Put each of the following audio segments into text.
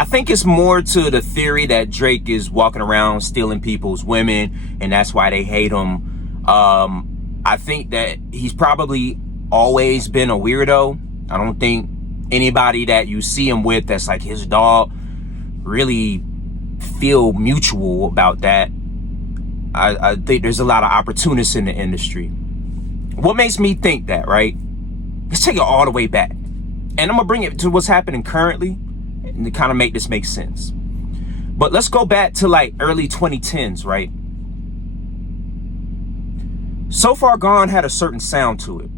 I think it's more to the theory that Drake is walking around stealing people's women, and that's why they hate him. I think that he's probably always been a weirdo. I don't think anybody that you see him with that's like his dog really feel mutual about that. I think there's a lot of opportunists in the industry. What makes me think that, right? Let's take it all the way back. And I'm gonna bring it to what's happening currently and to kind of make this make sense. But let's go back to like early 2010s, right? So Far Gone had a certain sound to it.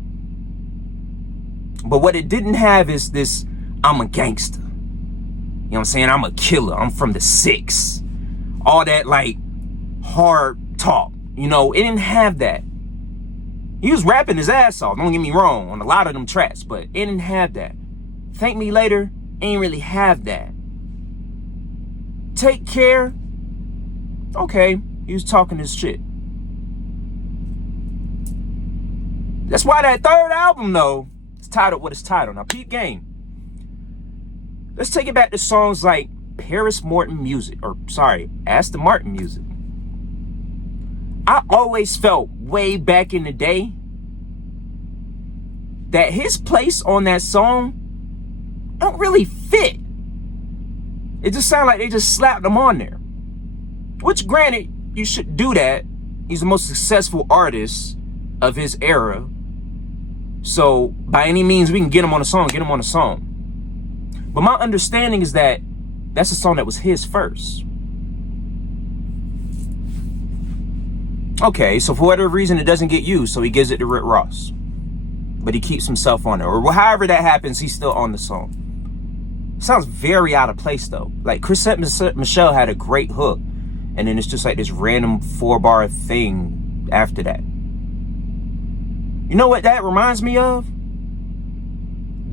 But what it didn't have is this, I'm a gangster. You know what I'm saying? I'm a killer. I'm from the 6. All that like hard talk. You know, it didn't have that. He was rapping his ass off, don't get me wrong, on a lot of them tracks, but it didn't have that. Thank Me Later ain't really have that. Take Care, okay, he was talking his shit. That's why that third album, though, is titled what it's titled. Now, peep game. Let's take it back to songs like Paris Morton music, or sorry, Aston Martin music. I always felt way back in the day that his place on that song don't really fit. It just sounded like they just slapped him on there. Which, granted, you should do that. He's the most successful artist of his era. So, by any means, we can get him on a song, get him on a song. But my understanding is that that's a song that was his first. Okay, so for whatever reason, it doesn't get used, so he gives it to Rick Ross. But he keeps himself on there. Or however that happens, he's still on the song. Sounds very out of place, though. Like, Chrisette Michele had a great hook. And then it's just like this random 4-bar thing after that. You know what that reminds me of?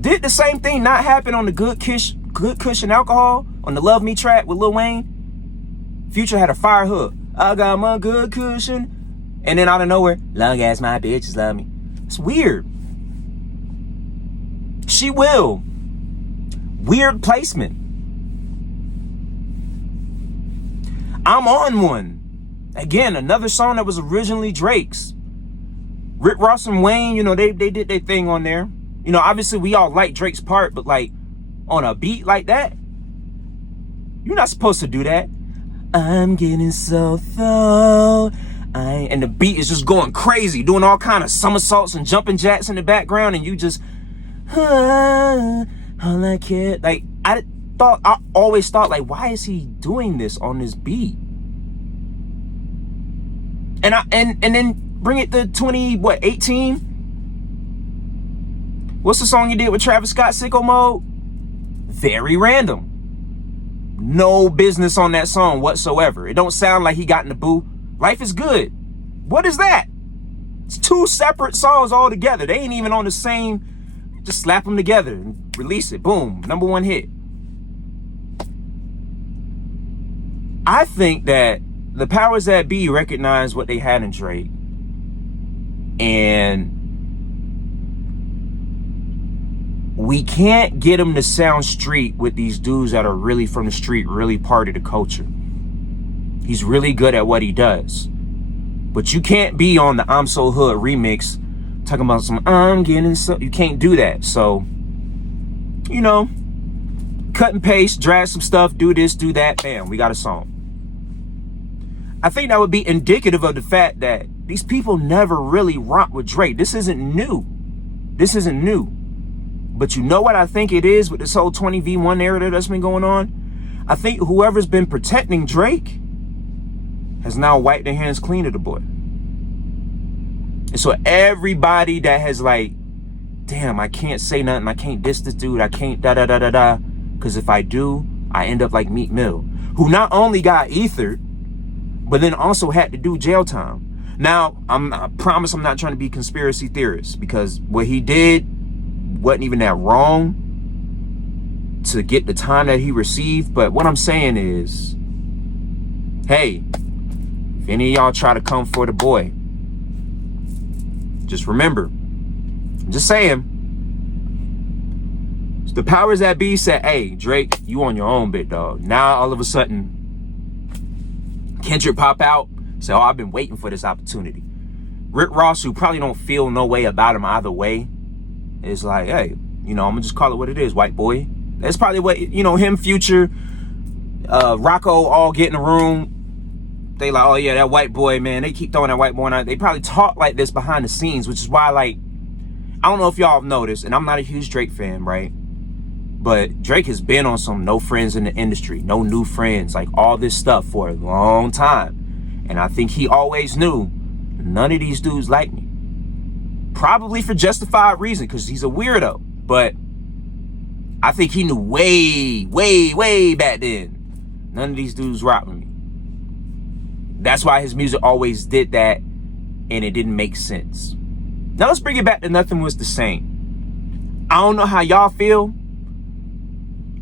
Did the same thing not happen on the Good Cushion Alcohol? On the Love Me track with Lil Wayne? Future had a fire hook. I got my good cushion. And then out of nowhere, long as my bitches love me. It's weird. She Will. Weird placement. I'm On One. Again, another song that was originally Drake's. Rick Ross and Wayne, you know, they did their thing on there. You know, obviously we all like Drake's part, but like on a beat like that, you're not supposed to do that. I'm getting so tall. And the beat is just going crazy, doing all kind of somersaults and jumping jacks in the background, and you just all I care. Like I always thought, like, why is he doing this on this beat? And then bring it to 18? What's the song you did with Travis Scott, Sicko Mode? Very random. No business on that song whatsoever. It don't sound like he got in the booth. Life is Good. What is that? It's 2 separate songs altogether. They ain't even on the same. Just slap them together and release it. Boom. #1 hit. I think that the powers that be recognized what they had in Drake. And we can't get him to sound street with these dudes that are really from the street, really part of the culture. He's really good at what he does. But you can't be on the I'm So Hood remix talking about some I'm getting so. You can't do that. So, you know, cut and paste, drag some stuff, do this, do that, bam, we got a song. I think that would be indicative of the fact that these people never really rock with Drake. This isn't new. This isn't new. But you know what I think it is with this whole 20v1 narrative that's been going on? I think whoever's been protecting Drake has now wiped their hands clean of the boy. And so everybody that has like, damn, I can't say nothing, I can't diss this dude, I can't da-da-da-da-da, because if I do, I end up like Meek Mill, who not only got ethered, but then also had to do jail time. Now, I promise I'm not trying to be conspiracy theorist, because what he did wasn't even that wrong to get the time that he received. But what I'm saying is, hey, if any of y'all try to come for the boy, just remember, I'm just saying, The powers that be said, hey, Drake, you on your own, big dog. Now, all of a sudden, Kendrick pop out. Say, oh, I've been waiting for this opportunity. Rick Ross, who probably don't feel no way about him either way, is like, hey, you know, I'm gonna just call it what it is, white boy. That's probably what, you know, him, Future, Rocco all get in the room. They like, oh yeah, that white boy, man. They keep throwing that white boy out. They probably talk like this behind the scenes, which is why, like, I don't know if y'all have noticed, and I'm not a huge Drake fan, right? But Drake has been on some no friends in the industry, no new friends, like all this stuff for a long time. And I think he always knew none of these dudes like me. Probably for justified reason, because he's a weirdo. But I think he knew way, way, way back then, none of these dudes rock with me. That's why his music always did that, and it didn't make sense. Now let's bring it back to Nothing Was the Same. I don't know how y'all feel.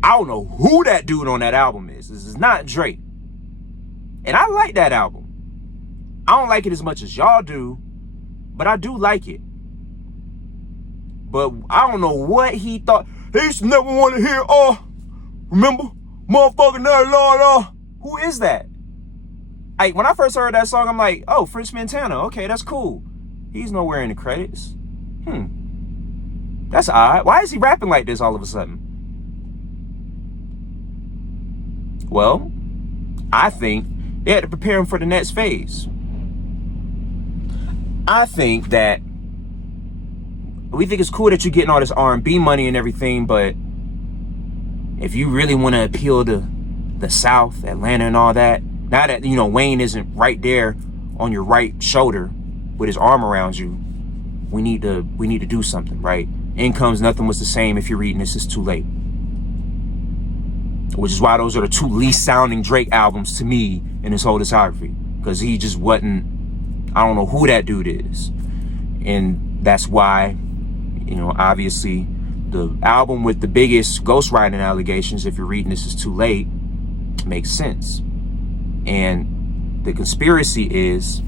I don't know who that dude on that album is. This is not Drake. And I like that album. I don't like it as much as y'all do, but I do like it. But I don't know what he thought. He used to never want to hear, remember? Motherfucking that, who is that? Like, when I first heard that song, I'm like, oh, French Montana. Okay, that's cool. He's nowhere in the credits. That's odd. Why is he rapping like this all of a sudden? Well, I think they had to prepare him for the next phase. I think that we think it's cool that you're getting all this R&B money and everything, but if you really want to appeal to the South, Atlanta and all that, now that, you know, Wayne isn't right there on your right shoulder with his arm around you, we need to do something, right? Incomes, Nothing Was the Same. If you're reading this, it's too late. Which is why those are the two least sounding Drake albums to me in his whole discography. Because he just wasn't, I don't know who that dude is. And that's why, you know, obviously the album with the biggest ghostwriting allegations, if you're reading this, is too late, makes sense. And the conspiracy is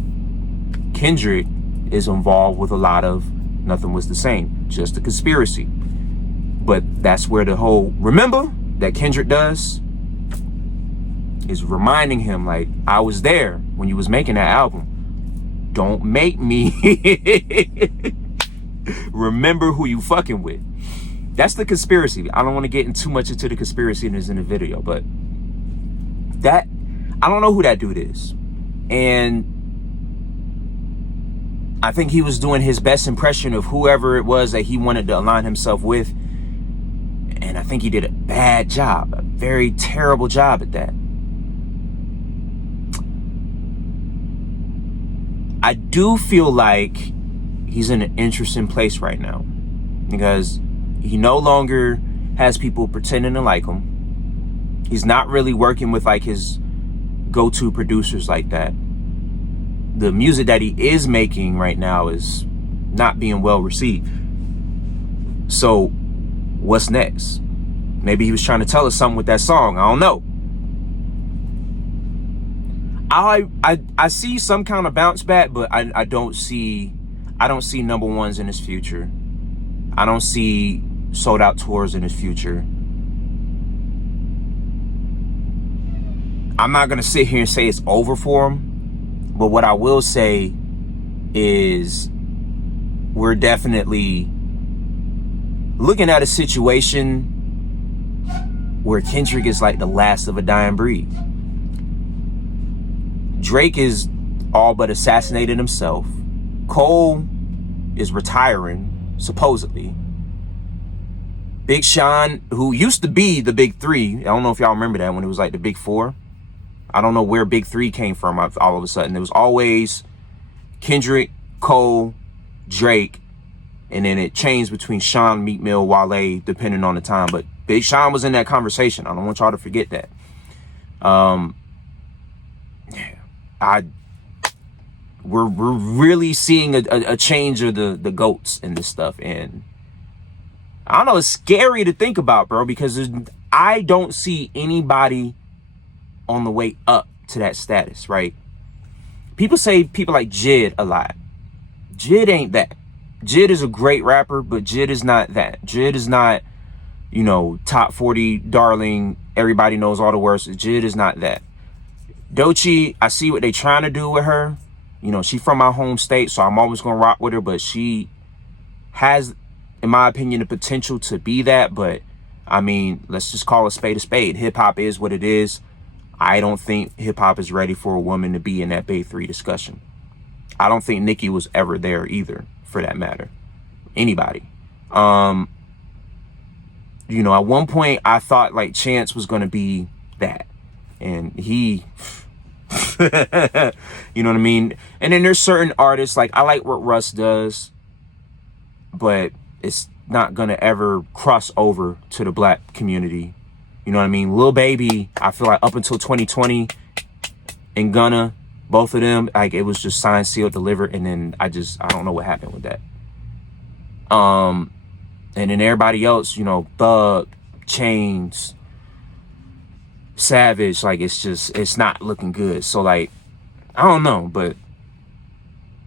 Kendrick is involved with a lot of Nothing Was the Same. Just a conspiracy. But that's where the whole, remember, that Kendrick does is reminding him, like, I was there when you was making that album. Don't make me remember who you fucking with. That's the conspiracy. I don't want to get too much into the conspiracy in the video, but that, I don't know who that dude is. And I think he was doing his best impression of whoever it was that he wanted to align himself with. And I think he did a bad job, a very terrible job at that. I do feel like he's in an interesting place right now because he no longer has people pretending to like him. He's not really working with like his go-to producers like that. The music that he is making right now is not being well received. So what's next? Maybe he was trying to tell us something with that song. I don't know. I see some kind of bounce back, but I don't see number ones in his future. I don't see sold out tours in his future. I'm not gonna sit here and say it's over for him, but what I will say is we're definitely looking at a situation where Kendrick is like the last of a dying breed. Drake is all but assassinated himself. Cole is retiring, supposedly. Big Sean, who used to be the big three, I don't know if y'all remember that when it was like the big four. I don't know where big three came from all of a sudden. It was always Kendrick, Cole, Drake, and then it changed between Sean, Meek Mill, Wale, depending on the time. But Big Sean was in that conversation. I don't want y'all to forget that. We're really seeing a change of the GOATs and this stuff. And I don't know, it's scary to think about, bro, because I don't see anybody on the way up to that status, right? People say people like Jid a lot. Jid ain't that. Jid is a great rapper, but Jid is not that. Jid is not you know, top 40 darling, everybody knows all the words. Jid is not that. Doechii, I see what they trying to do with her. You know, she from my home state, so I'm always gonna rock with her, but she has, in my opinion, the potential to be that. But I mean, let's just call a spade a spade. Hip-hop is what it is. I don't think hip-hop is ready for a woman to be in that Bay 3 discussion. I don't think Nicki was ever there either, for that matter. Anybody. You know, at one point I thought like Chance was gonna be that, and he you know what I mean? And then there's certain artists, like I like what Russ does, but it's not gonna ever cross over to the black community. You know what I mean? Lil Baby, I feel like up until 2020, and Gunna, both of them, like it was just signed, sealed, delivered, and then I don't know what happened with that. And then everybody else, you know, Thug, Chains, Savage, like it's not looking good. So like, I don't know, but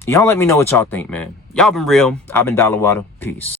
y'all let me know what y'all think, man. Y'all been real. I've been DOLLAWATER. Peace.